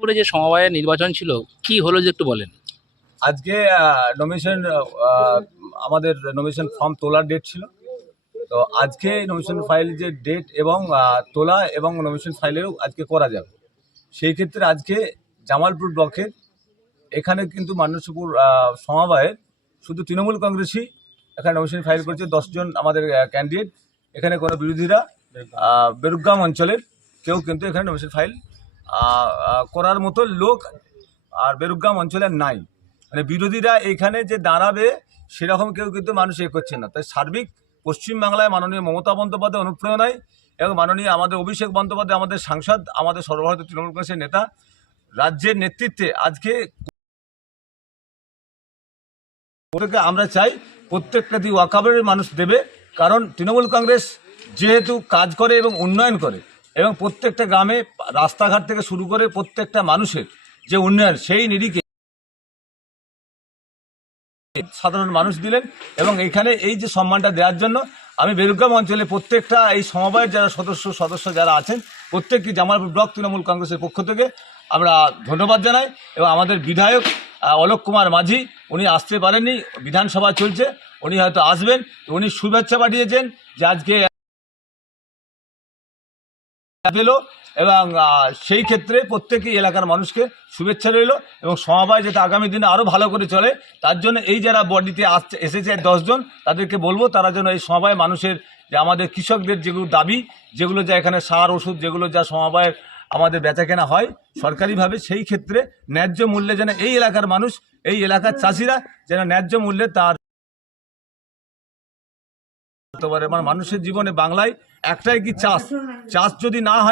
পুরে যে সমবায়ের নির্বাচন ছিল, কি হলো যে একটু বলেন? আজকে নমিনেশন আমাদের নমিনেশন ফর্ম তোলার ডেট ছিল। তো আজকে নমিনেশন ফাইল যে ডেট এবং তোলা এবং নমিনেশন ফাইলেও আজকে করা যাবে। সেই ক্ষেত্রে আজকে জামালপুর ব্লকের এখানে কিন্তু মানসপুর সমবায়ের শুধু তৃণমূল কংগ্রেসই এখানে নমিনেশন ফাইল করেছে 10 জন আমাদের ক্যান্ডিডেট। এখানে কোনো বিরোধীরা বেরুগ্রাম অঞ্চলের কেউ কিন্তু এখানে নমিনেশন ফাইল করার মতো লোক আর বেরুগ্রাম অঞ্চলের নাই। মানে বিরোধীরা এখানে যে দাঁড়াবে সেরকম কেউ কিন্তু মানুষ করছে না। তাই সার্বিক পশ্চিমবাংলায় মাননীয় মমতা বন্দ্যোপাধ্যায় অনুপ্রেরণায় এবং মাননীয় আমাদের অভিষেক বন্দ্যোপাধ্যায় আমাদের সাংসদ, আমাদের সর্বভারতীয় তৃণমূল কংগ্রেসের নেতা, রাজ্যের নেতৃত্বে আজকে আমরা চাই প্রত্যেকটা দিয়ে ওয়াকাবের মানুষ দেবে। কারণ তৃণমূল কংগ্রেস যেহেতু কাজ করে এবং উন্নয়ন করে এবং প্রত্যেকটা গ্রামে রাস্তাঘাট থেকে শুরু করে প্রত্যেকটা মানুষের যে উন্নয়ন, সেই নিরিখে সাধারণ মানুষ দিলেন। এবং এইখানে এই যে সম্মানটা দেওয়ার জন্য আমি বেরুগ্রাম অঞ্চলে প্রত্যেকটা এই সমবায়ের যারা সদস্য যারা আছেন প্রত্যেকটি জামালপুর ব্লক তৃণমূল কংগ্রেসের পক্ষ থেকে আমরা ধন্যবাদ জানাই। এবং আমাদের বিধায়ক অলোক কুমার মাঝি উনি আসতে পারেননি, বিধানসভা চলছে, উনি হয়তো আসবেন। উনি শুভেচ্ছা পাঠিয়েছেন যে আজকে পেল এবং সেই ক্ষেত্রে প্রত্যেকেই এলাকার মানুষকে শুভেচ্ছা রইল এবং সমবায় যাতে আগামী দিনে আরও ভালো করে চলে তার জন্য এই যারা বডিতে এসেছে 10 জন তাদেরকে বলবো তারা যেন এই সমবায় মানুষের যে আমাদের কৃষকদের যেগুলো দাবি, যেগুলো যা এখানে সার ওষুধ যেগুলো যা সমবায়ের আমাদের বেচাকেনা হয় সরকারিভাবে, সেই ক্ষেত্রে ন্যায্য মূল্যে যেন এই এলাকার মানুষ, এই এলাকার চাষিরা যেন ন্যায্য মূল্যে তার মানুষের জীবনে বাংলায় একটাই কি চাষ যদি না হয়